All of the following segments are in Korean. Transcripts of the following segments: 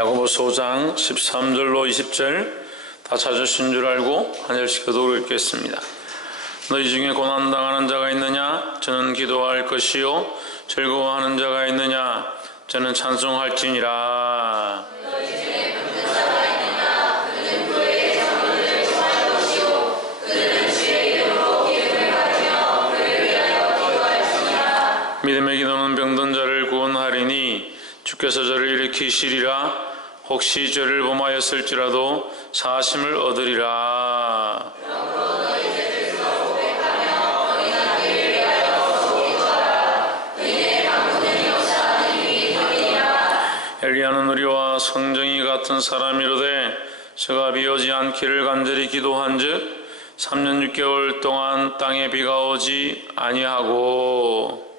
야고보서 5장 13절로 20절 다 찾으신 줄 알고 한 절씩 교독을 읽겠습니다. 너희 중에 고난당하는 자가 있느냐? 저는 기도할 것이요 즐거워하는 자가 있느냐? 저는 찬송할지니라. 너희 중에 병든 자가 있느냐? 그는 교회의 장로들을 청할 것이요 그들은 주의 이름으로 기름을 받으며 그를 위하여 기도할지니라. 믿음의 기도는 병든 자를 구원하리니 주께서 저를 일으키시리라. 혹시 저를 범하였을지라도 사하심을 얻으리라. 그러므로 너희 죄들서 고백하며 너희 나기를 위하여 기도하라. 의인의 방문은 역사 하느님이 함이니라. 엘리야는 우리와 성정이 같은 사람이로되 저가 비 오지 않기를 간절히 기도한즉 3년 6개월 동안 땅에 비가 오지 아니하고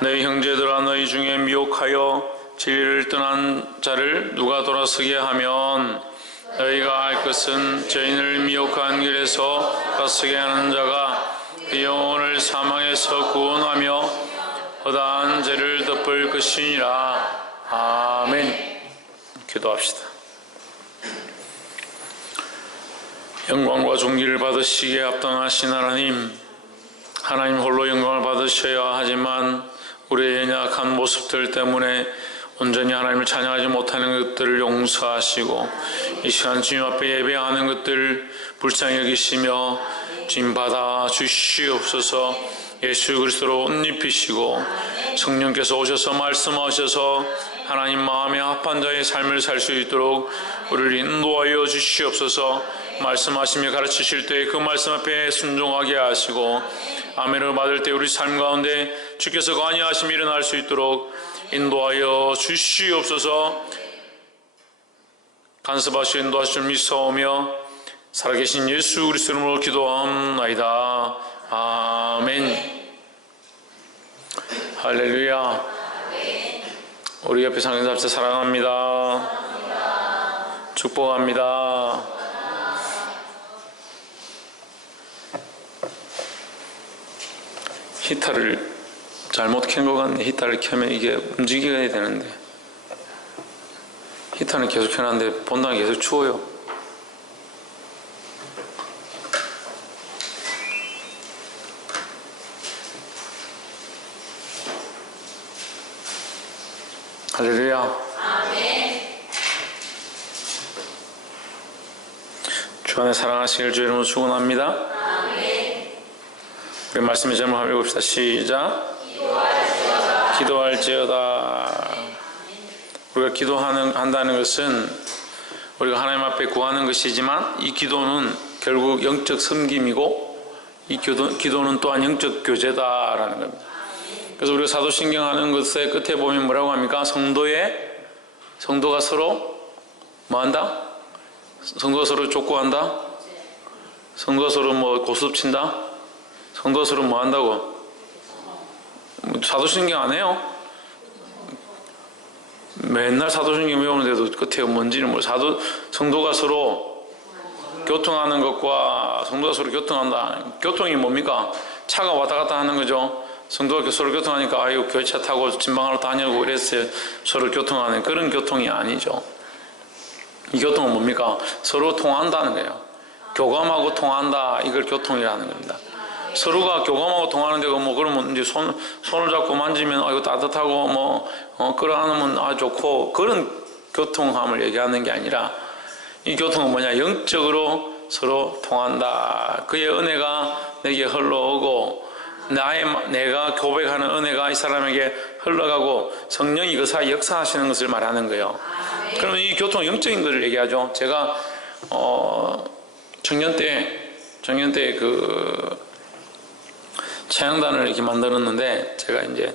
너희 형제들아 너희 중에 미혹하여 진리를 떠난 자를 누가 돌아서게 하면 너희가 알 것은 죄인을 미혹한 길에서 돌아서게 하는 자가 그 영혼을 사망에서 구원하며 허다한 죄를 덮을 것이니라. 아멘. 기도합시다. 영광과 존귀를 받으시기에 합당하신 하나님 홀로 영광을 받으셔야 하지만 우리의 연약한 모습들 때문에 온전히 하나님을 찬양하지 못하는 것들을 용서하시고 이 시간 주님 앞에 예배하는 것들 불쌍히 여기시며 주님 받아 주시옵소서. 예수 그리스도로 옷 입히시고 성령께서 오셔서 말씀하셔서 하나님 마음에 합한 자의 삶을 살 수 있도록 우리를 인도하여 주시옵소서. 말씀하시며 가르치실 때 그 말씀 앞에 순종하게 하시고 아멘을 받을 때 우리 삶 가운데 주께서 관여하심이 일어날 수 있도록 인도하여 주시옵소서. 간섭하시고 인도하실 줄 믿사오며 살아계신 예수 그리스도 이름으로 기도하옵나이다. 아멘. 할렐루야. 우리 옆에 상인 잡세 사랑합니다. 축복합니다. 히터를 잘못 켠 것 같네. 히터를 켜면 이게 움직여야 되는데 히터는 계속 켜놨는데 본당이 계속 추워요. 할렐루야. 아멘. 주 안에 사랑하시길 주의 이름으로 축원합니다. 아멘. 우리 말씀의 제목 한번 읽읍시다. 시작. 기도할지어다. 우리가 기도한다는 것은 우리가 하나님 앞에 구하는 것이지만 이 기도는 결국 영적 섬김이고 이 기도는 또한 영적 교제다라는 겁니다. 그래서 우리가 사도신경 하는 것의 끝에 보면 뭐라고 합니까? 성도가 서로 뭐한다? 성도가 서로 족구한다? 성도가 서로 뭐 고스톱친다? 성도가 서로 뭐한다고? 사도신경 안 해요? 맨날 사도신경 외우는데도 끝에 뭔지는 성도가 서로 교통하는 것과 성도가 서로 교통한다. 교통이 뭡니까? 차가 왔다 갔다 하는 거죠. 성도가 서로 교통하니까 아이고 교회차 타고 진방하러 다니고 이랬어요. 서로 교통하는 그런 교통이 아니죠. 이 교통은 뭡니까? 서로 통한다는 거예요. 교감하고 통한다. 이걸 교통이라는 겁니다. 서로가 교감하고 통하는 데가 그러면 이제 손을 잡고 만지면 이거 따뜻하고 끌어안으면 좋고 그런 교통함을 얘기하는 게 아니라 이 교통은 뭐냐? 영적으로 서로 통한다. 그의 은혜가 내게 흘러오고 내가 고백하는 은혜가 이 사람에게 흘러가고 성령이 그 사이 역사하시는 것을 말하는 거예요. 그러면 이 교통 영적인 것을 얘기하죠. 제가 청년 때 그 찬양단을 이렇게 만들었는데 제가 이제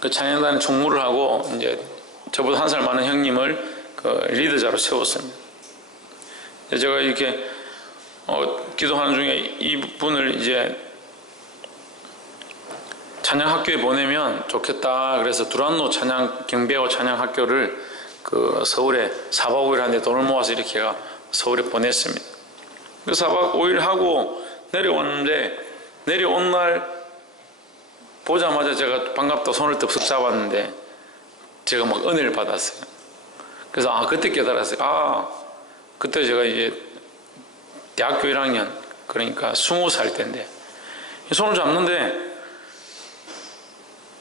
그 찬양단에 총무를 하고 이제 저보다 한 살 많은 형님을 그 리더자로 세웠습니다. 제가 이렇게 기도하는 중에 이분을 이제 찬양학교에 보내면 좋겠다. 그래서 두란노 경배와 찬양학교를 그 서울에 4박 5일 하는데 돈을 모아서 이렇게 서울에 보냈습니다. 그 4박 5일 하고 내려오는데 내려온 날 보자마자 제가 반갑다 손을 덥석 잡았는데 제가 막 은혜를 받았어요. 그래서 그때 깨달았어요. 그때 제가 이제 대학교 1학년, 그러니까 20살 때인데 손을 잡는데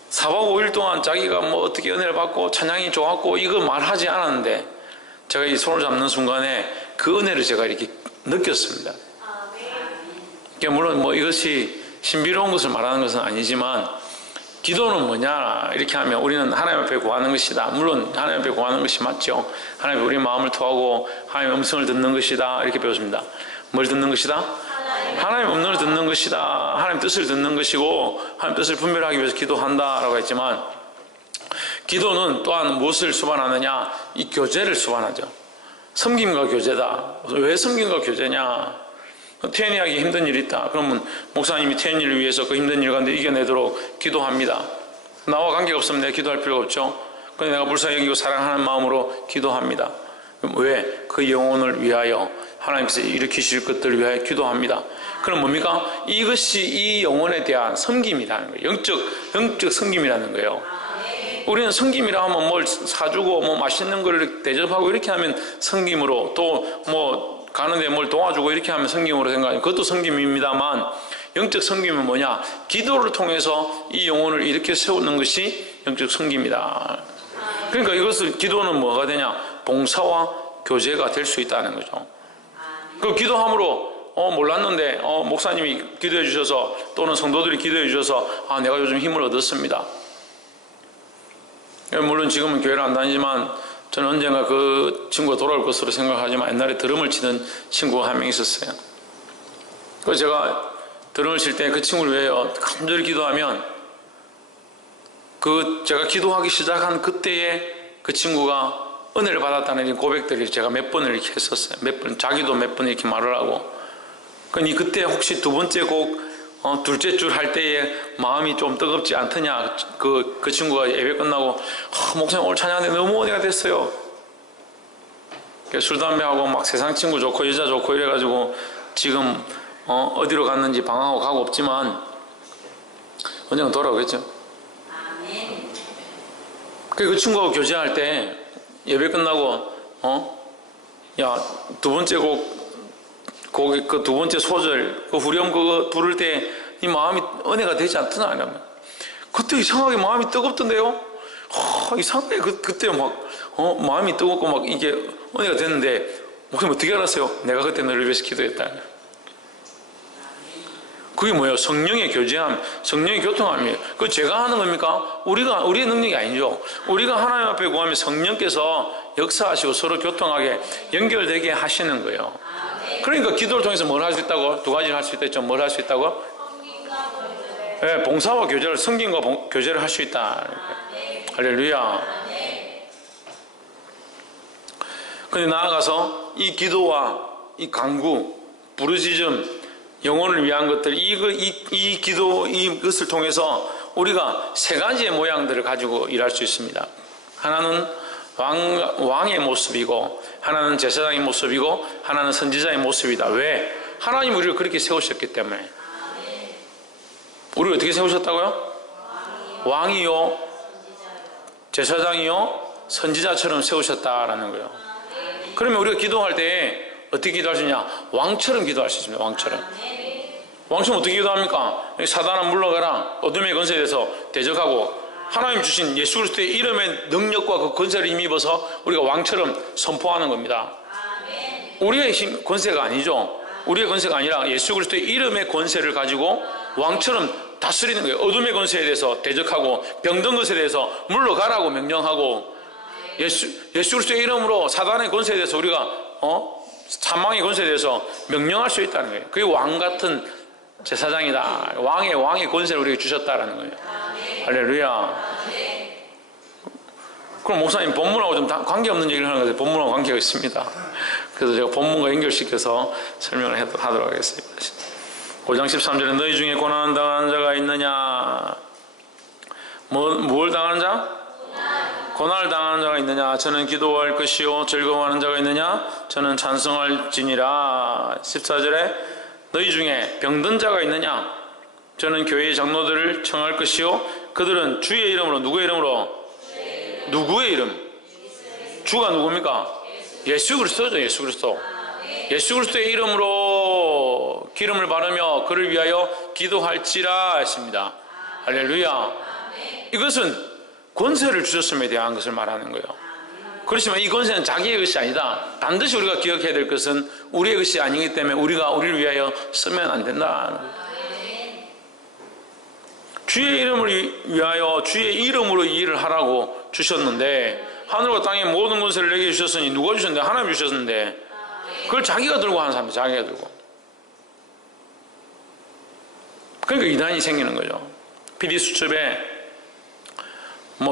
4박 5일 동안 자기가 뭐 어떻게 은혜를 받고 찬양이 좋았고 이거 말하지 않았는데 제가 이 손을 잡는 순간에 그 은혜를 제가 이렇게 느꼈습니다. 물론 뭐 이것이 신비로운 것을 말하는 것은 아니지만 기도는 뭐냐 이렇게 하면 우리는 하나님 앞에 구하는 것이다. 물론 하나님 앞에 구하는 것이 맞죠. 하나님 우리 마음을 토하고 하나님의 음성을 듣는 것이다 이렇게 배웠습니다. 뭘 듣는 것이다? 하나님의 음성을 듣는 것이다. 하나님 뜻을 듣는 것이고 하나님 뜻을 분별하기 위해서 기도한다라고 했지만 기도는 또한 무엇을 수반하느냐? 이 교제를 수반하죠. 섬김과 교제다. 왜 섬김과 교제냐? 태연이하기 힘든 일이 있다. 그러면 목사님이 태연이를 위해서 그 힘든 일 가운데 이겨내도록 기도합니다. 나와 관계가 없으면 내가 기도할 필요가 없죠. 그런데 내가 불쌍히 여기고 사랑하는 마음으로 기도합니다. 왜? 그 영혼을 위하여 하나님께서 일으키실 것들을 위하여 기도합니다. 그럼 뭡니까? 이것이 이 영혼에 대한 섬김이라는 거예요. 영적 섬김이라는 거예요. 우리는 섬김이라 하면 뭘 사주고 뭐 맛있는 걸 대접하고 이렇게 하면 섬김으로, 또 뭐 가는데 뭘 도와주고 이렇게 하면 섬김으로 생각하면 그것도 섬김입니다만, 영적 섬김은 뭐냐? 기도를 통해서 이 영혼을 이렇게 세우는 것이 영적 섬김이다. 그러니까 이것을, 기도는 뭐가 되냐? 봉사와 교제가 될 수 있다는 거죠. 그 기도함으로 몰랐는데 목사님이 기도해 주셔서, 또는 성도들이 기도해 주셔서 내가 요즘 힘을 얻었습니다. 물론 지금은 교회를 안 다니지만 저는 언젠가 그 친구가 돌아올 것으로 생각하지만 옛날에 드럼을 치던 친구가 한 명 있었어요. 그래서 제가 드럼을 칠 때 그 친구를 위해 간절히 기도하면 제가 기도하기 시작한 그때에 그 친구가 은혜를 받았다는 고백들을 제가 몇 번을 이렇게 했었어요. 몇 번, 자기도 몇 번 이렇게 말을 하고. 그러니 그때 혹시 두 번째 곡, 둘째 줄 할 때에 마음이 좀 뜨겁지 않더냐. 그 친구가 예배 끝나고, 목사님 오늘 찬양하는데 너무 은혜가 됐어요. 술, 담배하고 막 세상 친구 좋고 여자 좋고 이래가지고 지금 어디로 갔는지 방황하고 가고 없지만 언젠가 돌아오겠죠. 그 친구하고 교제할 때 예배 끝나고 두 번째 그 두 번째 소절 그 후렴 그거 부를 때 이 마음이 은혜가 되지 않더나 이러면 그때 이상하게 마음이 뜨겁던데요. 이상하게 그때 막 마음이 뜨겁고 막 이게 은혜가 됐는데, 목사님 어떻게 알았어요? 내가 그때 너를 위해서 기도했다. 그게 뭐예요? 성령의 교제함, 성령의 교통함이에요. 그거 제가 하는 겁니까? 우리의 능력이 아니죠. 우리가 하나님 앞에 구하면 성령께서 역사하시고 서로 교통하게 연결되게 하시는 거예요. 그러니까 기도를 통해서 뭘 할 수 있다고? 두 가지를 할 수 있다 했죠. 뭘 할 수 있다고? 네, 봉사와 교제를, 섬김과 교제를 할 수 있다. 할렐루야. 근데 나아가서 이 기도와 이 간구, 부르짖음, 영혼을 위한 것들, 이 기도, 이것을 통해서 우리가 세 가지의 모양들을 가지고 일할 수 있습니다. 하나는 왕의 모습이고, 하나는 제사장의 모습이고, 하나는 선지자의 모습이다. 왜? 하나님 우리를 그렇게 세우셨기 때문에. 우리를 어떻게 세우셨다고요? 왕이요, 제사장이요, 선지자처럼 세우셨다라는 거예요. 그러면 우리가 기도할 때 어떻게 기도할 수 있냐? 왕처럼 기도할 수 있습니다. 왕처럼 어떻게 기도합니까? 사단아 물러가라. 어둠의 권세에 대해서 대적하고 하나님 주신 예수 그리스도의 이름의 능력과 그 권세를 힘입어서 우리가 왕처럼 선포하는 겁니다. 우리의 권세가 아니죠. 우리의 권세가 아니라 예수 그리스도의 이름의 권세를 가지고 왕처럼 다스리는 거예요. 어둠의 권세에 대해서 대적하고 병든 것에 대해서 물러가라고 명령하고, 예수 그리스도의 이름으로 사단의 권세에 대해서 우리가 사망의 권세에 대해서 명령할 수 있다는 거예요. 그게 왕 같은 제사장이다. 왕의 권세를 우리에게 주셨다라는 거예요. 할렐루야. 그럼 목사님 본문하고 좀 관계없는 얘기를 하는 건데 본문하고 관계가 있습니다. 그래서 제가 본문과 연결시켜서 설명을 하도록 하겠습니다. 5장 13절에 너희 중에 고난 당하는 자가 있느냐? 뭘 당하는 자? 고난을 당하는 자가 있느냐? 저는 기도할 것이요 즐거워하는 자가 있느냐? 저는 찬송할지니라. 14절에 너희 중에 병든 자가 있느냐? 저는 교회의 장로들을 청할 것이요 그들은 주의 이름으로 누구의 이름으로? 누구의 이름? 주가 누굽니까? 예수 그리스도죠. 예수 그리스도. 예수 그리스도의 이름으로 기름을 바르며 그를 위하여 기도할지라 했습니다. 할렐루야. 이것은 권세를 주셨음에 대한 것을 말하는 거예요. 그렇지만 이 권세는 자기의 것이 아니다. 반드시 우리가 기억해야 될 것은 우리의 것이 아니기 때문에 우리가 우리를 위하여 쓰면 안 된다. 주의 이름을 위하여 주의 이름으로 이 일을 하라고 주셨는데 하늘과 땅의 모든 권세를 내게 주셨으니 누가 주셨는데? 하나님이 주셨는데 그걸 자기가 들고 하는 사람들, 자기가 들고. 그러니까 이단이 생기는 거죠. PD 수첩에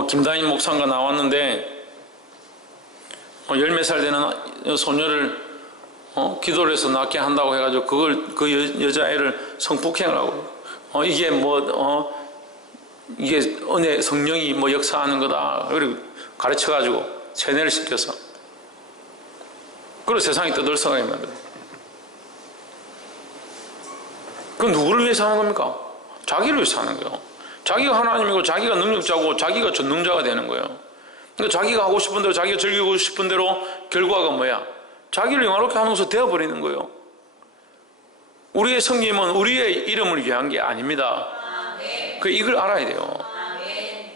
김다인 목사가 나왔는데 10몇 살 되는 소녀를 기도를 해서 낳게 한다고 해가지고 그 여자애를 성폭행을 하고 이게 이게 은혜 성령이 역사하는 거다. 그리고 가르쳐가지고 세뇌를 시켜서 그리고 세상이 떠들썩하게 만들어. 그건 누구를 위해서 하는 겁니까? 자기를 위해서 하는 거예요. 자기가 하나님이고 자기가 능력자고 자기가 전능자가 되는 거예요. 그러니까 자기가 하고 싶은 대로 자기가 즐기고 싶은 대로 결과가 뭐야? 자기를 영화롭게 하는 것으로 되어버리는 거예요. 우리의 성김은 우리의 이름을 위한 게 아닙니다. 이걸 알아야 돼요.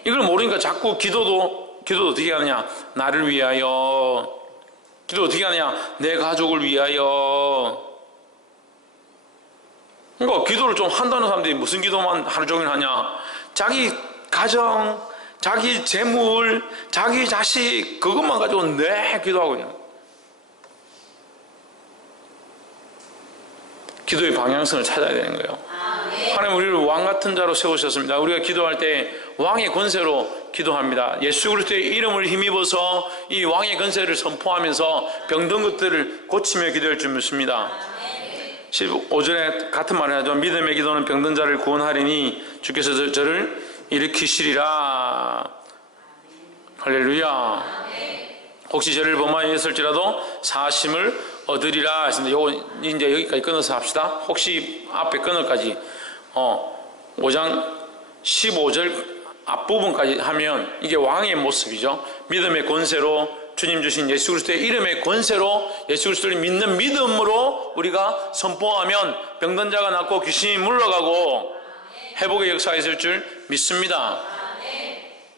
이걸 모르니까 자꾸 기도도 어떻게 하느냐? 나를 위하여. 기도 어떻게 하느냐? 내 가족을 위하여. 그러니까 기도를 좀 한다는 사람들이 무슨 기도만 하루 종일 하냐? 자기 가정, 자기 재물, 자기 자식 그것만 가지고 내 기도하고 있는 거예요. 기도의 방향성을 찾아야 되는 거예요. 하나님 우리를 왕 같은 자로 세우셨습니다. 우리가 기도할 때 왕의 권세로 기도합니다. 예수 그리스도의 이름을 힘입어서 이 왕의 권세를 선포하면서 병든 것들을 고치며 기도할 줄 믿습니다. 15절에 같은 말을 하죠. 믿음의 기도는 병든 자를 구원하리니 주께서 저를 일으키시리라. 할렐루야. 혹시 저를 범하였을지라도 사심을 얻으리라 했습니다. 요거 이제 여기까지 끊어서 합시다. 혹시 앞에 끊어까지 5장 15절 앞부분까지 하면 이게 왕의 모습이죠. 믿음의 권세로 주님 주신 예수 그리스도의 이름의 권세로 예수 그리스도를 믿는 믿음으로 우리가 선포하면 병든 자가 낫고 귀신이 물러가고 회복의 역사가 있을 줄 믿습니다.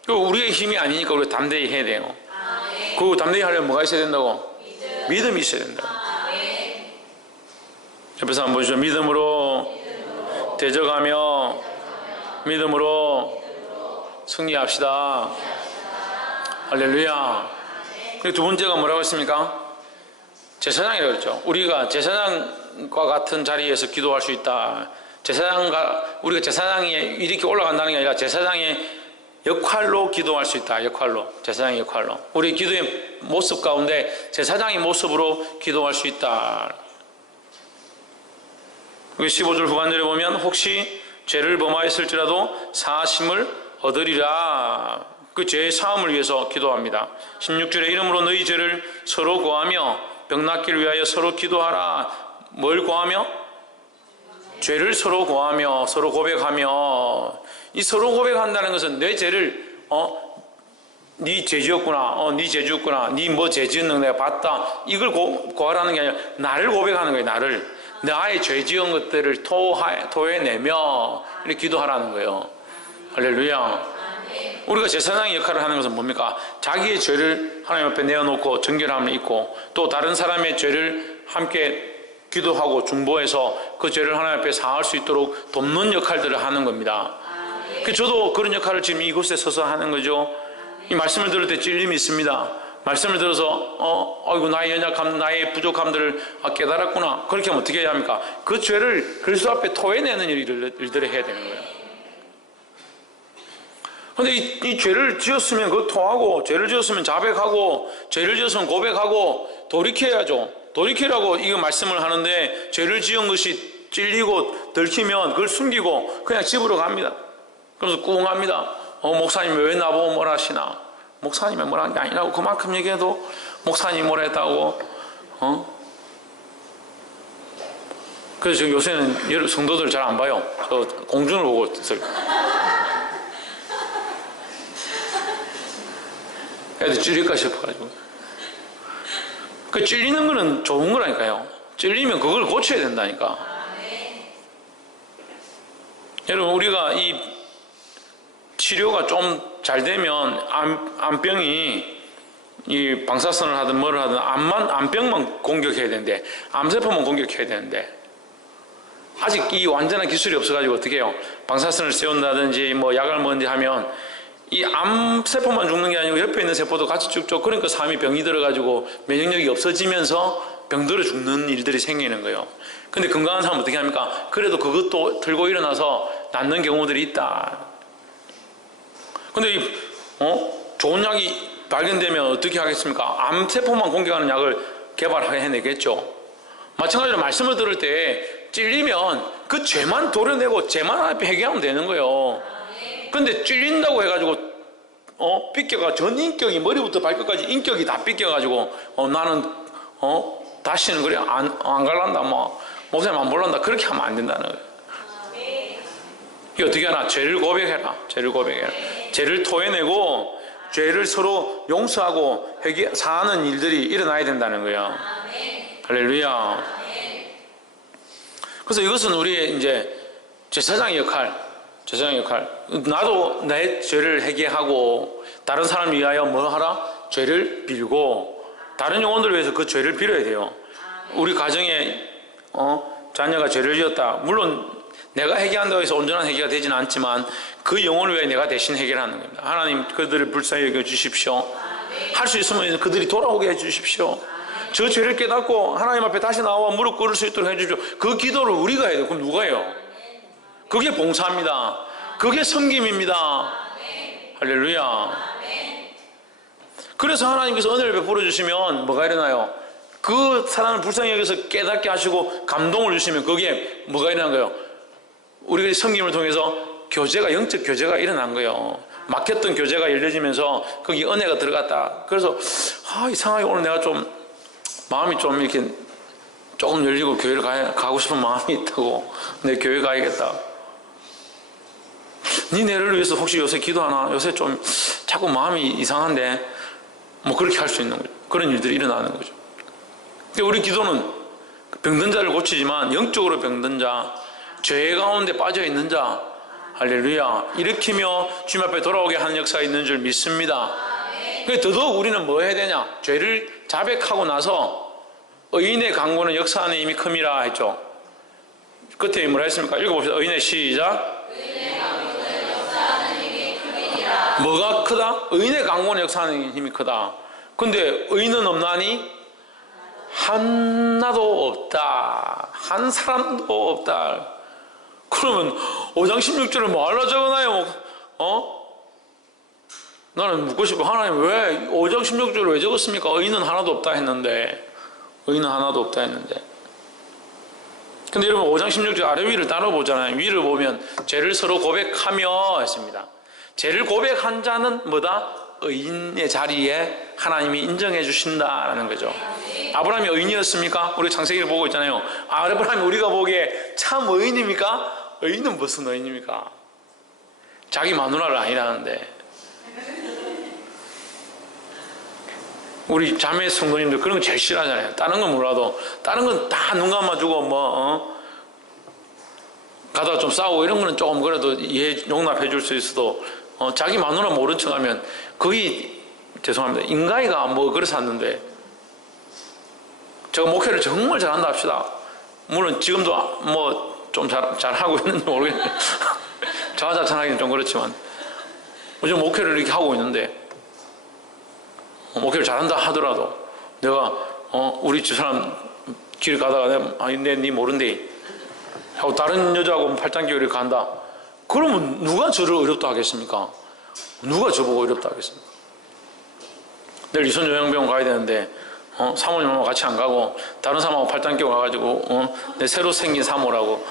우리의 힘이 아니니까 우리가 담대히 해야 돼요. 그리고 담대히 하려면 뭐가 있어야 된다고? 믿음이 있어야 된다고. 옆에서 한번 보시죠. 믿음으로 대적하며 믿음으로 승리합시다. 할렐루야. 두 번째가 뭐라고 했습니까? 제사장이라고 했죠. 우리가 제사장과 같은 자리에서 기도할 수 있다. 우리가 제사장이 이렇게 올라간다는 게 아니라 제사장의 역할로 기도할 수 있다. 역할로. 제사장의 역할로. 우리 기도의 모습 가운데 제사장의 모습으로 기도할 수 있다. 15절 후반절에 보면 혹시 죄를 범하였을지라도 사심을 얻으리라. 그 죄의 사함을 위해서 기도합니다. 16절에 이름으로 너희 죄를 서로 고하며 병낫기를 위하여 서로 기도하라. 뭘 고하며? 죄를 서로 고하며 서로 고백하며. 이 서로 고백한다는 것은 내 죄를 네 죄지었구나, 네 죄지었구나, 네 뭐 죄지은 내가 봤다, 이걸 고하라는 게 아니라 나를 고백하는 거예요. 나를 나의 죄지은 것들을 토해내며 이렇게 기도하라는 거예요. 할렐루야. 우리가 제사장의 역할을 하는 것은 뭡니까? 자기의 죄를 하나님 앞에 내어놓고 정결함을 잊고 또 다른 사람의 죄를 함께 기도하고 중보해서 그 죄를 하나님 앞에 사할 수 있도록 돕는 역할들을 하는 겁니다. 저도 그런 역할을 지금 이곳에 서서 하는 거죠. 이 말씀을 들을 때 찔림이 있습니다. 말씀을 들어서 아이고 나의 연약함, 나의 부족함들을 깨달았구나. 그렇게 하면 어떻게 해야 합니까? 그 죄를 그리스도 앞에 토해내는 일들을 해야 되는 거예요. 근데 이 죄를 지었으면 그거 토하고, 죄를 지었으면 자백하고, 죄를 지었으면 고백하고, 돌이켜야죠. 돌이키라고 이거 말씀을 하는데, 죄를 지은 것이 찔리고, 들키면 그걸 숨기고, 그냥 집으로 갑니다. 그래서 꿍합니다. 목사님이 왜 나보고 뭐라 하시나? 목사님이 뭐라 한 게 아니라고 그만큼 얘기해도, 목사님이 뭐라 했다고, 그래서 지금 요새는 여러 성도들 잘 안 봐요. 저 공중을 보고 있어요. 애들 찔릴까 싶어가지고. 그 찔리는 거는 좋은 거라니까요. 찔리면 그걸 고쳐야 된다니까. 여러분, 우리가 이 치료가 좀 잘 되면 암병이 이 방사선을 하든 뭐를 하든 암병만 공격해야 되는데, 암세포만 공격해야 되는데, 아직 이 완전한 기술이 없어가지고 어떻게 해요? 방사선을 씌운다든지 뭐 약을 먹는지 하면 이 암세포만 죽는 게 아니고 옆에 있는 세포도 같이 죽죠. 그러니까 삶이 병이 들어가지고 면역력이 없어지면서 병들어 죽는 일들이 생기는 거예요. 근데 건강한 사람은 어떻게 합니까? 그래도 그것도 들고 일어나서 낫는 경우들이 있다. 근데 좋은 약이 발견되면 어떻게 하겠습니까? 암세포만 공격하는 약을 개발해내겠죠. 마찬가지로 말씀을 들을 때 찔리면 그 죄만 도려내고 죄만 앞에 해결하면 되는 거예요. 근데 찔린다고 해가지고 삐껴가 전 인격이 머리부터 발끝까지 인격이 다 삐껴가지고 나는 다시는 그래 안 갈란다 뭐 목사님 안 볼란다 그렇게 하면 안 된다는 거예요. 이게 어떻게 하나? 죄를 고백해라. 죄를 고백해라. 죄를 토해내고 죄를 서로 용서하고 사하는 일들이 일어나야 된다는 거예요. 할렐루야. 그래서 이것은 우리의 이제 제사장의 역할. 나도 내 죄를 회개하고 다른 사람을 위하여 뭐 하라? 죄를 빌고 다른 영혼들을 위해서 그 죄를 빌어야 돼요. 우리 가정에 자녀가 죄를 지었다. 물론 내가 회개한다고 해서 온전한 회개가 되지는 않지만 그 영혼을 위해 내가 대신 해결하는 겁니다. 하나님 그들을 불쌍히 여겨 주십시오. 할 수 있으면 그들이 돌아오게 해 주십시오. 저 죄를 깨닫고 하나님 앞에 다시 나와 무릎 꿇을 수 있도록 해 주십시오. 그 기도를 우리가 해야 돼요. 그럼 누가 해요? 그게 봉사입니다. 그게 섬김입니다. 할렐루야. 그래서 하나님께서 은혜를 베풀어 주시면 뭐가 일어나요? 그 사람을 불쌍히 여기서 깨닫게 하시고 감동을 주시면 거기에 뭐가 일어난 거예요? 우리가 섬김을 통해서 교제가, 영적 교제가 일어난 거예요. 막혔던 교제가 열려지면서 거기 은혜가 들어갔다. 그래서 이상하게 오늘 내가 좀 마음이 좀 이렇게 조금 열리고 교회를 가고 싶은 마음이 있다고. 내 교회 가야겠다. 니네를 위해서 혹시 요새 기도하나? 요새 좀 자꾸 마음이 이상한데 뭐 그렇게 할 수 있는 거죠. 그런 일들이 일어나는 거죠. 근데 우리 기도는 병든 자를 고치지만 영적으로 병든 자, 죄 가운데 빠져 있는 자, 할렐루야, 일으키며 주님 앞에 돌아오게 하는 역사가 있는 줄 믿습니다. 그래서 더더욱 우리는 뭐 해야 되냐? 죄를 자백하고 나서 의인의 강구는 역사 안에 이미 큼이라 했죠. 끝에 뭐라 했습니까? 읽어봅시다. 의인의 시작. 의인의 강구는 역사 안에 힘이 큼이니라. 뭐가 크다? 의인의 강구는 역사 안에 힘이 크다. 근데 의인은 없나니? 하나도 없다. 한 사람도 없다. 그러면 5장 16절을 뭐하러 적어놔요? 나는 묻고 싶어. 하나님 왜 5장 16절을 왜 적었습니까? 의인은 하나도 없다 했는데. 의인은 하나도 없다 했는데. 근데 여러분 5장 16절 아래 위를 따로 보잖아요. 위를 보면 죄를 서로 고백하며 했습니다. 죄를 고백한 자는 뭐다? 의인의 자리에 하나님이 인정해 주신다라는 거죠. 아브라함이 의인이었습니까? 우리 창세기를 보고 있잖아요. 아브라함이 우리가 보기에 참 의인입니까? 의인은 무슨 의인입니까? 자기 마누라를 아니라는데. 우리 자매 성도님들 그런 거 제일 싫어하잖아요. 다른 건 몰라도 다른 건 다 눈 감아주고 가다가 좀 싸우고 이런 거는 조금 그래도 용납해 줄 수 있어도 자기 마누라 모른 척하면 거기 죄송합니다. 인가이가 뭐 그래서 왔는데 제가 목회를 정말 잘한다 합시다. 물론 지금도 뭐 좀 잘하고 있는지 모르겠는데 자화자찬하기는 좀 그렇지만 요즘 목회를 이렇게 하고 있는데 목회를 잘한다 하더라도 내가 우리 집사람 길 가다가 네 모른대 하고 다른 여자하고 팔짱끼리 간다. 그러면 누가 저를 어렵다 하겠습니까? 누가 저보고 어렵다 하겠습니까? 내일 이선 요양병원 가야 되는데 사모님하고 같이 안 가고 다른 사람하고 팔짱 끼고 가가지고 내 새로 생긴 사모라고.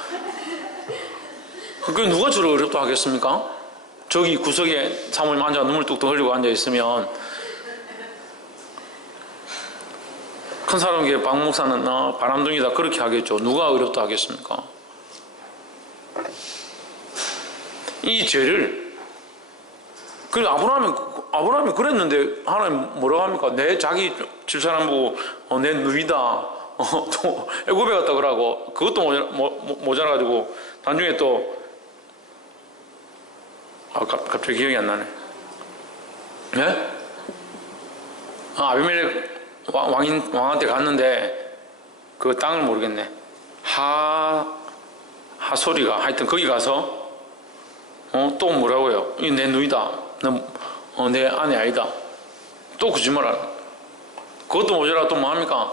그 누가 저를 어렵다 하겠습니까? 저기 구석에 사모님 앉아 눈물 뚝뚝 흘리고 앉아 있으면 큰 사람에게 박 목사는 바람둥이다 그렇게 하겠죠. 누가 어렵다 하겠습니까? 이 죄를 그리고 아브라함이 그랬는데 하나님 뭐라고 합니까? 내 자기 집사람 보고 내 누이다 또 애굽에 갔다 그러고 그것도 모자라가지고 나중에 또 갑자기 기억이 안 나네. 네? 아비멜렉 왕한테 갔는데 그 땅을 모르겠네. 하소리가 하여튼 거기 가서 또 뭐라고요? 이 내 누이다. 내 아내 아니다. 또 거짓말하는. 그것도 모자라 또 뭐합니까?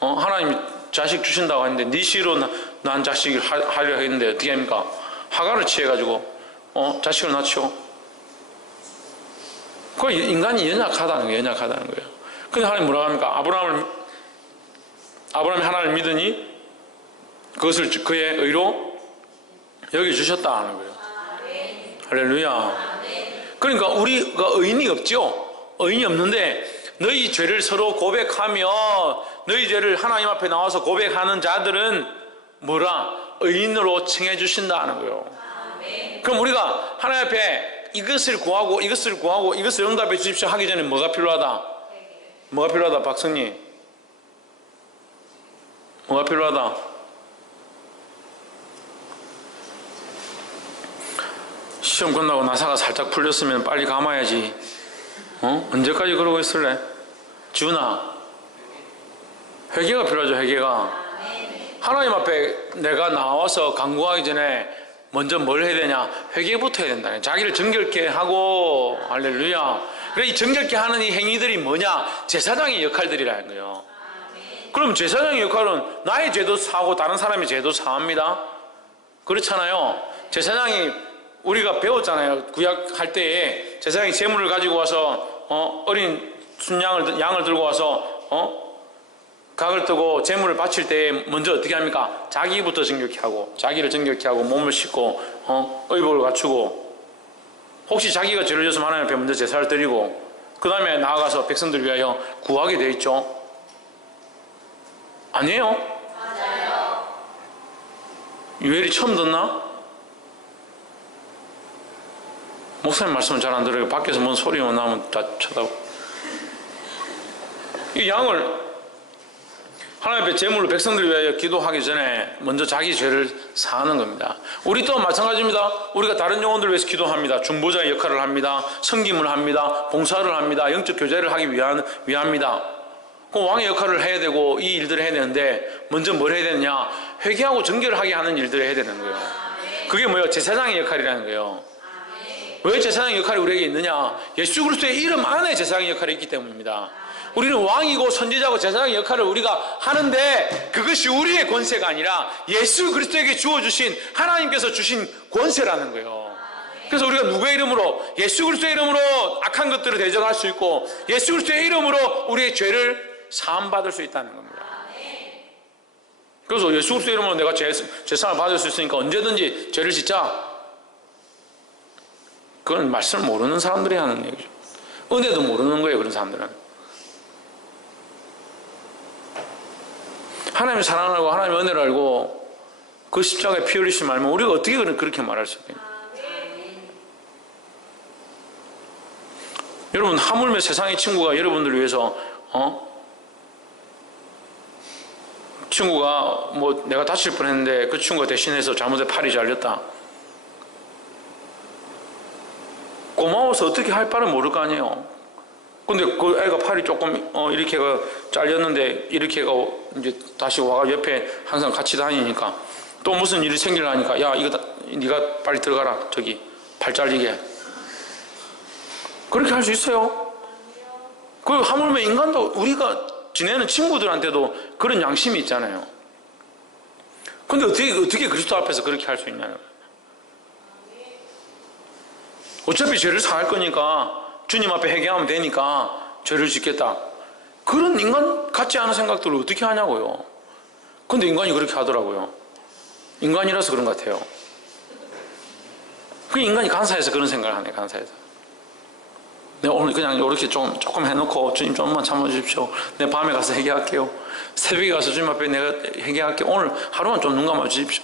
하나님이 자식 주신다고 했는데 네 씨로 난 자식을 하려 했는데 어떻게 합니까? 하가를 취해가지고 자식을 낳죠. 그 인간이 연약하다는 거예요. 근데 하나님 뭐라고 합니까? 아브라함이 하나님을 믿으니 그것을 그의 의로 여겨주셨다 하는 거예요. 할렐루야. 그러니까 우리가 의인이 없죠. 의인이 없는데 너희 죄를 서로 고백하며 너희 죄를 하나님 앞에 나와서 고백하는 자들은 뭐라? 의인으로 칭해 주신다 하는 거예요. 그럼 우리가 하나님 앞에 이것을 구하고 이것을 응답해 주십시오 하기 전에 뭐가 필요하다? 뭐가 필요하다 박성님? 뭐가 필요하다? 시험 끝나고 나사가 살짝 풀렸으면 빨리 감아야지. 언제까지 그러고 있을래? 지훈아, 회개가 필요하죠. 회개가. 하나님 앞에 내가 나와서 간구하기 전에 먼저 뭘 해야 되냐? 회개부터 해야 된다. 자기를 정결케 하고. 할렐루야. 그래, 이 정결케 하는 이 행위들이 뭐냐? 제사장의 역할들이라는 거예요. 그럼 제사장의 역할은 나의 죄도 사하고 다른 사람의 죄도 사합니다. 그렇잖아요. 제사장이 우리가 배웠잖아요. 구약할 때에 제사장이 제물을 가지고 와서 어린 양을 들고 와서 각을 뜨고 제물을 바칠 때 먼저 어떻게 합니까? 자기부터 정결케 하고 자기를 정결케 하고 몸을 씻고 의복을 갖추고 혹시 자기가 죄를 졌으면 하나님 앞에 먼저 제사를 드리고 그 다음에 나아가서 백성들을 위하여 구하게 되어 있죠. 아니에요? 맞아요. 유엘이 처음 듣나? 목사님 말씀은 잘 안 들어요. 밖에서 뭔 소리만 나면 다 쳐다보고. 이 양을 하나님 앞에 제물로 백성들을 위하여 기도하기 전에 먼저 자기 죄를 사하는 겁니다. 우리 또한 마찬가지입니다. 우리가 다른 영혼들을 위해서 기도합니다. 중보자의 역할을 합니다. 섬김을 합니다. 봉사를 합니다. 영적 교제를 하기 위함니다. 그 왕의 역할을 해야 되고 이 일들을 해야 되는데 먼저 뭘 해야 되느냐? 회개하고 정결을 하게 하는 일들을 해야 되는 거예요. 그게 뭐예요? 제사장의 역할이라는 거예요. 왜 제사장의 역할이 우리에게 있느냐? 예수 그리스도의 이름 안에 제사장의 역할이 있기 때문입니다. 우리는 왕이고 선지자고 제사장의 역할을 우리가 하는데 그것이 우리의 권세가 아니라 예수 그리스도에게 주어주신 하나님께서 주신 권세라는 거예요. 그래서 우리가 누구의 이름으로? 예수 그리스도의 이름으로 악한 것들을 대적할 수 있고 예수 그리스도의 이름으로 우리의 죄를 사함받을 수 있다는 겁니다. 그래서 예수 그리스도의 이름으로 내가 죄상을 받을 수 있으니까 언제든지 죄를 짓자. 그건 말씀을 모르는 사람들이 하는 얘기죠. 은혜도 모르는 거예요. 그런 사람들은. 하나님의 사랑을 알고 하나님의 은혜를 알고 그 십자가에 피 흘리심 알면 우리가 어떻게 그렇게 말할 수 있겠냐. 여러분 하물며 세상의 친구가 여러분들을 위해서 친구가 뭐 내가 다칠 뻔했는데 그 친구가 대신해서 잘못해 팔이 잘렸다. 고마워서 어떻게 할 바를 모를 거 아니에요. 근데 그 애가 팔이 조금 이렇게가 잘렸는데 이렇게가 이제 다시 와가 옆에 항상 같이 다니니까 또 무슨 일이 생기려니까 야 이거 네가 빨리 들어가라 저기 팔 잘리게 그렇게 할 수 있어요. 그 하물며 인간도 우리가 지내는 친구들한테도 그런 양심이 있잖아요. 근데 어떻게 그리스도 앞에서 그렇게 할 수 있냐요. 어차피 죄를 사할 거니까 주님 앞에 회개하면 되니까 죄를 짓겠다. 그런 인간 같지 않은 생각들을 어떻게 하냐고요. 근데 인간이 그렇게 하더라고요. 인간이라서 그런 것 같아요. 그 인간이 간사해서 그런 생각을 하네. 간사해서. 내 오늘 그냥 이렇게 조금 해놓고 주님 좀만 참아주십시오. 내 밤에 가서 회개할게요. 새벽에 가서 주님 앞에 내가 회개할게요. 오늘 하루만 좀 눈 감아 주십시오.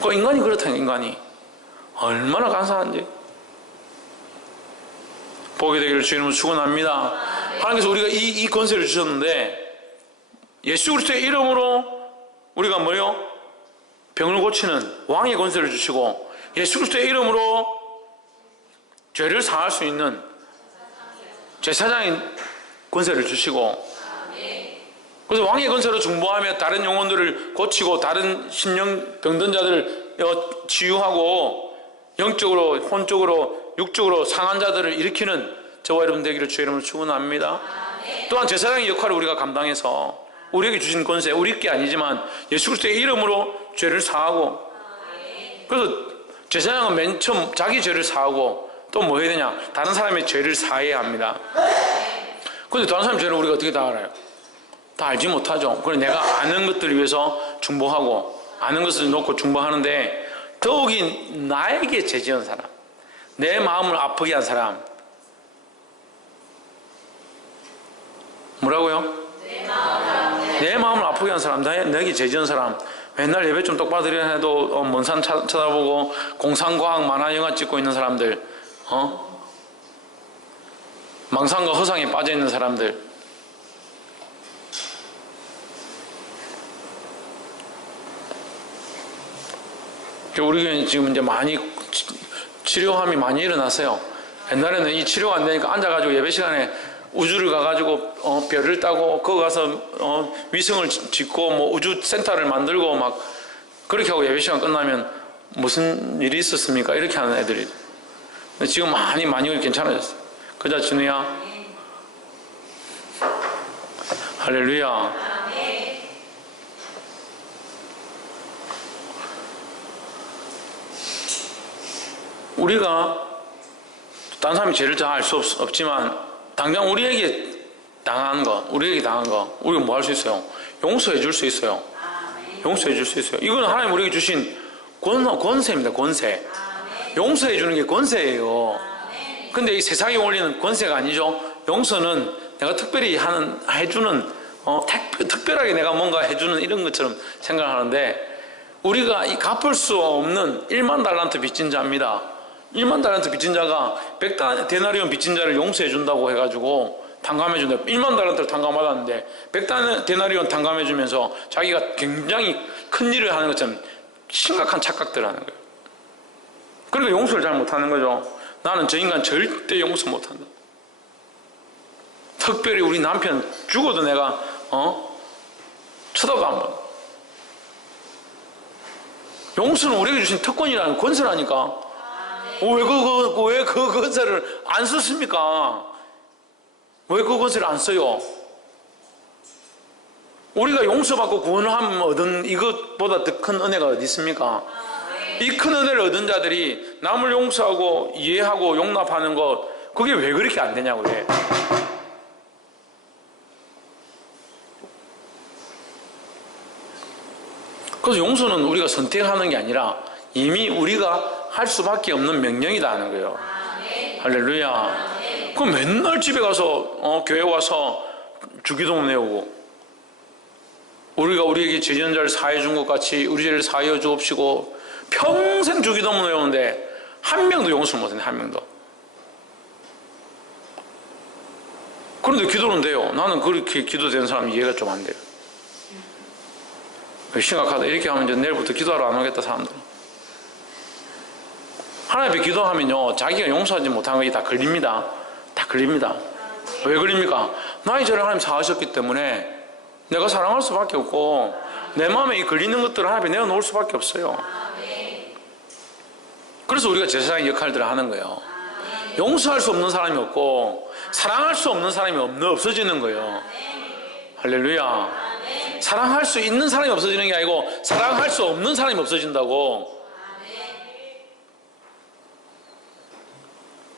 그 인간이 그렇다니. 인간이 얼마나 간사한지. 보게 되기를 주님은 축원합니다. 하나님께서 우리가 이 권세를 주셨는데 예수 그리스도의 이름으로 우리가 뭐요? 병을 고치는 왕의 권세를 주시고 예수 그리스도의 이름으로 죄를 사할 수 있는 제사장의 권세를 주시고, 그래서 왕의 권세로 중보하며 다른 영혼들을 고치고 다른 심령 병든 자들을 치유하고 영적으로 혼적으로 육적으로 상한 자들을 일으키는 저와 여러분 되기를 주의 이름으로 축원합니다. 또한 제사장의 역할을 우리가 감당해서 우리에게 주신 권세, 우리 게 아니지만 예수 그리스도의 이름으로 죄를 사하고, 그래서 제사장은 맨 처음 자기 죄를 사하고 또 뭐 해야 되냐? 다른 사람의 죄를 사해야 합니다. 그런데 다른 사람의 죄를 우리가 어떻게 다 알아요? 다 알지 못하죠. 그래서 내가 아는 것들을 위해서 중보하고 아는 것을 놓고 중보하는데, 더욱이 나에게 죄 지은 사람, 내 마음을 아프게 한 사람, 뭐라고요? 내 마음을 아프게 한 사람, 내게 죄 지은 사람, 맨날 예배 좀 똑바로 드려야 해도 먼 산 쳐다보고 공상과학 만화 영화 찍고 있는 사람들, 망상과 허상에 빠져 있는 사람들, 우리 교회는 지금 이제 많이 치료함이 많이 일어났어요. 옛날에는 이 치료가 안 되니까 앉아가지고 예배 시간에 우주를 가가지고 별을 따고 거기 가서 위성을 짓고 뭐 우주 센터를 만들고 막 그렇게 하고 예배 시간 끝나면 무슨 일이 있었습니까? 이렇게 하는 애들이. 근데 지금 많이 괜찮아졌어요. 그자 진우야. 할렐루야. 우리가 다른 사람이 죄를 다 알 수 없지만 당장 우리에게 당한 거, 우리가 뭐 할 수 있어요? 용서해 줄 수 있어요. 용서해 줄 수 있어요. 이건 하나님 우리에게 주신 권세입니다. 권세. 용서해 주는 게 권세예요. 근데 이 세상에 올리는 권세가 아니죠. 용서는 내가 특별히 해주는, 특별하게 내가 뭔가 해주는 이런 것처럼 생각하는데, 우리가 이 갚을 수 없는 1만 달란트 빚진 자입니다. 1만 달란트 빚진 자가 100데나리온 빚진 자를 용서해 준다고 해가지고 탕감해 준다. 1만 달란트를 탕감받았는데 100데나리온 탕감해 주면서 자기가 굉장히 큰 일을 하는 것처럼 심각한 착각들을 하는 거예요. 그러니까 용서를 잘 못하는 거죠. 나는 저 인간 절대 용서 못한다. 특별히 우리 남편 죽어도 내가 쳐다도 안 봐. 용서는 우리에게 주신 특권이라는 권세라니까. 왜 그 권세를 안 썼습니까? 왜 그 권세를 안 써요? 우리가 용서받고 구원을 하면 얻은 이것보다 더 큰 은혜가 어디 있습니까? 이 큰 은혜를 얻은 자들이 남을 용서하고 이해하고 용납하는 것, 그게 왜 그렇게 안 되냐고요. 그래서 용서는 우리가 선택하는 게 아니라 이미 우리가 할 수밖에 없는 명령이다 하는 거예요. 할렐루야. 그럼 맨날 집에 가서 교회 와서 주기도문 외우고, 우리가 우리에게 죄 지은 자를 사해 준 것 같이 우리 죄를 사하여 주옵시고 평생 주기도문 외우는데 한 명도 용서를 못했네. 한 명도. 그런데 기도는 돼요. 나는 그렇게 기도되는 사람 이해가 좀 안 돼요. 심각하다. 이렇게 하면 이제 내일부터 기도하러 안 오겠다 사람들은. 하나님 앞에 기도하면요, 자기가 용서하지 못한 것이 다 걸립니다. 다 걸립니다. 왜 걸립니까? 나의 죄를 하나님 사하셨기 때문에 내가 사랑할 수밖에 없고, 내 마음에 이 걸리는 것들을 하나님 앞에 내어놓을 수밖에 없어요. 그래서 우리가 제사장의 역할들을 하는 거예요. 용서할 수 없는 사람이 없고 사랑할 수 없는 사람이 없어지는 거예요. 할렐루야. 사랑할 수 있는 사람이 없어지는 게 아니고 사랑할 수 없는 사람이 없어진다고.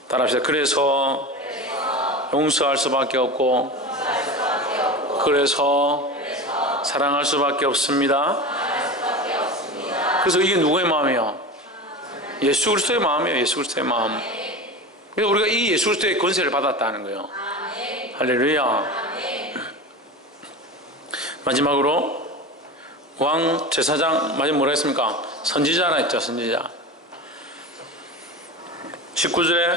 따라합시다. 그래서 용서할 수밖에 없고 그래서 사랑할 수밖에 없습니다. 그래서 이게 누구의 마음이에요? 예수 그리스도의 마음이에요. 예수 그리스도의 마음. 그래서 우리가 이 예수 그리스도의 권세를 받았다는 거예요. 할렐루야. 마지막으로 왕 제사장 마지막 뭐라 했습니까? 선지자라 했죠. 선지자. 19절에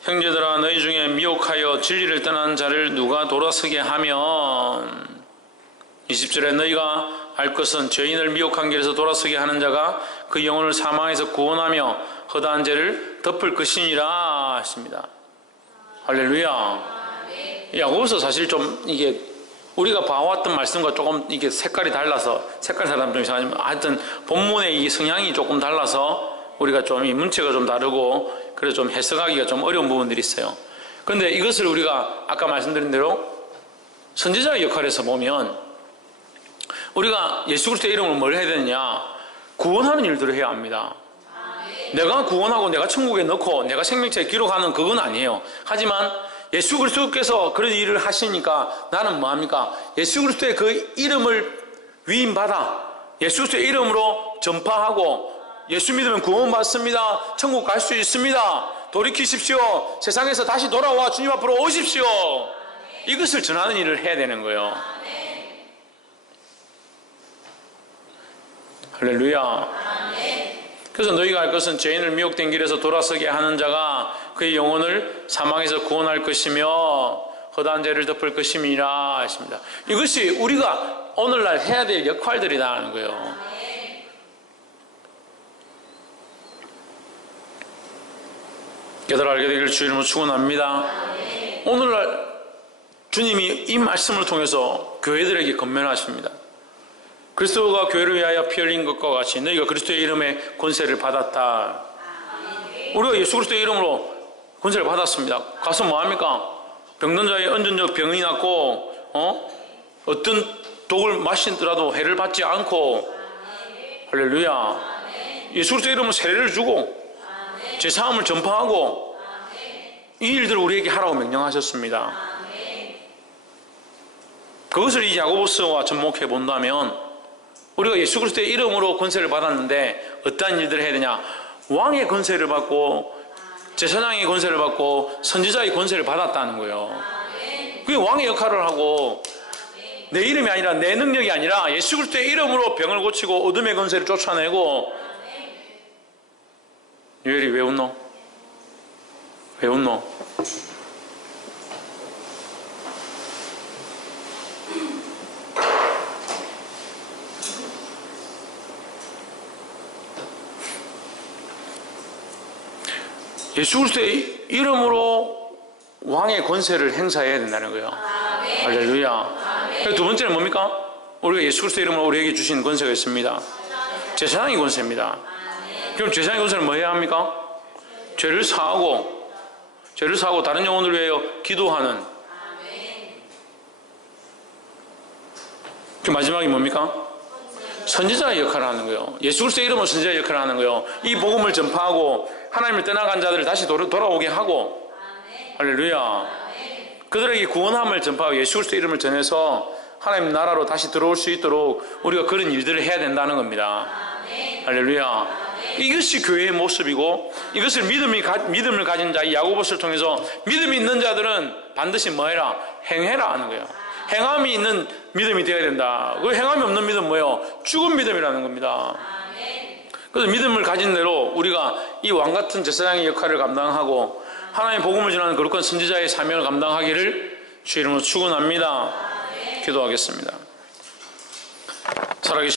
형제들아 너희 중에 미혹하여 진리를 떠난 자를 누가 돌아서게 하면 20절에 너희가 알 것은 죄인을 미혹한 길에서 돌아서게 하는 자가 그 영혼을 사망에서 구원하며 허다한 죄를 덮을 것이니라 했습니다. 할렐루야. 야고보서 사실 좀 이게 우리가 봐왔던 말씀과 조금 이게 색깔이 달라서 색깔 사람 좀 이상하지만 하여튼 본문의 이 성향이 조금 달라서 우리가 좀 이 문체가 좀 다르고 그래서 좀 해석하기가 좀 어려운 부분들이 있어요. 그런데 이것을 우리가 아까 말씀드린 대로 선지자의 역할에서 보면 우리가 예수 그리스도의 이름으로 뭘 해야 되느냐? 구원하는 일들을 해야 합니다. 내가 구원하고 내가 천국에 넣고 내가 생명체에 기록하는 그건 아니에요. 하지만 예수 그리스도께서 그런 일을 하시니까 나는 뭐합니까? 예수 그리스도의 그 이름을 위임받아 예수 그리스도의 이름으로 전파하고 예수 믿으면 구원받습니다. 천국 갈 수 있습니다. 돌이키십시오. 세상에서 다시 돌아와 주님 앞으로 오십시오. 이것을 전하는 일을 해야 되는 거예요. 할렐루야. 그래서 너희가 알 것은 죄인을 미혹된 길에서 돌아서게 하는 자가 그의 영혼을 사망에서 구원할 것이며 허다한 죄를 덮을 것임이라 했습니다. 이것이 우리가 오늘날 해야 될 역할들이라는 거예요. 깨달아 알게 되기를 주 이름으로 축원합니다. 오늘날 주님이 이 말씀을 통해서 교회들에게 권면하십니다. 그리스도가 교회를 위하여 피 흘린 것과 같이 너희가 그리스도의 이름에 권세를 받았다. 우리가 예수 그리스도의 이름으로 권세를 받았습니다. 가서 뭐합니까? 병든 자의 은전적 병이 낫고 어떤 독을 마시더라도 해를 받지 않고 할렐루야. 예수 그리스도의 이름으로 세례를 주고 제사함을 전파하고 이 일들을 우리에게 하라고 명령하셨습니다. 그것을 이 야고보서와 접목해 본다면 우리가 예수 그리스도의 이름으로 권세를 받았는데 어떠한 일들을 해야 되냐? 왕의 권세를 받고 제사장의 권세를 받고 선지자의 권세를 받았다는 거예요. 그게 왕의 역할을 하고 내 이름이 아니라 내 능력이 아니라 예수 그리스도의 이름으로 병을 고치고 어둠의 권세를 쫓아내고. 유엘이 왜 웃노? 왜 웃노? 예수 그리스도의 이름으로 왕의 권세를 행사해야 된다는 거예요. 할렐루야. 두 번째는 뭡니까? 우리가 예수 그리스도의 이름으로 우리에게 주신 권세가 있습니다. 제사장의 권세입니다. 그럼 제사장의 권세는 뭐 해야 합니까? 죄를 사하고 다른 영혼을 위하여 기도하는. 그 마지막이 뭡니까? 선지자의 역할을 하는 거예요. 예수 그리스도의 이름으로 선지자의 역할을 하는 거예요. 이 복음을 전파하고 하나님을 떠나간 자들을 다시 돌아오게 하고. 할렐루야. 그들에게 구원함을 전파하고 예수 그리스도의 이름을 전해서 하나님 나라로 다시 들어올 수 있도록 우리가 그런 일들을 해야 된다는 겁니다. 할렐루야. 이것이 교회의 모습이고 이것을 믿음을 가진 자 이 야고보서를 통해서 믿음이 있는 자들은 반드시 뭐 해라? 행해라 하는 거예요. 행함이 있는 믿음이 되어야 된다. 그 행함이 없는 믿음은 뭐예요? 죽은 믿음이라는 겁니다. 그래서 믿음을 가진 대로 우리가 이 왕같은 제사장의 역할을 감당하고 하나님의 복음을 전하는 거룩한 선지자의 사명을 감당하기를 주 이름으로 축원합니다. 기도하겠습니다. 살아계신